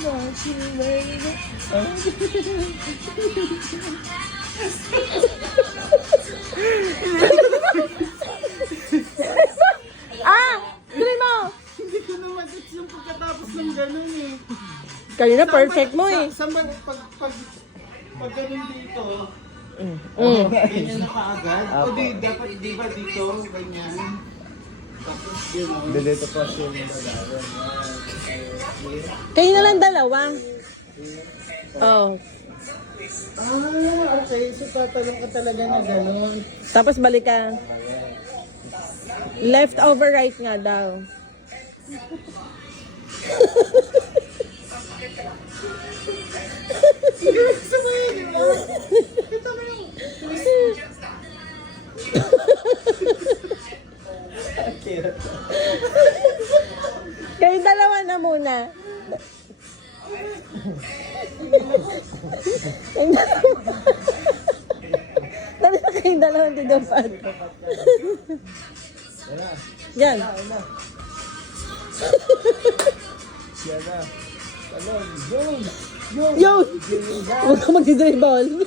Tuloy mo! Hindi ko naman ito yung pagkatapos ng ganun eh. Kanina perfect mo eh. Saan ba pag ganun dito? Ganyan na kaagad? O dapat di ba dito? Ganyan. Tapos gano'n. Dito po siya yung nagagawa. Kayo na lang dalawa. Oh. Okay. So tatalong ka talaga na gano'n. Tapos balik ka. Left over right nga daw. Gusto mo yun, di ba? Ito mo yung... Kayo dalawa na muna. Kayong dalawa. Dali na kayong dalawa tidapad. Yan. Yan na. Talon, yun! Yun! Huwag ka magdi-dribble.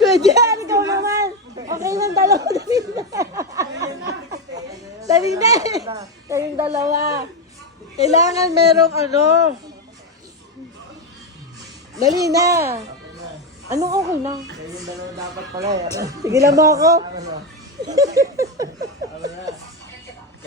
Kuya Jan, ikaw naman. Okay lang dalawa. Dali na. Kayong dalawa. Kailangan merong ano. Dali na. Anong okay na? Yung dalawa dapat pala eh. Sige lang mo ako. Ano na?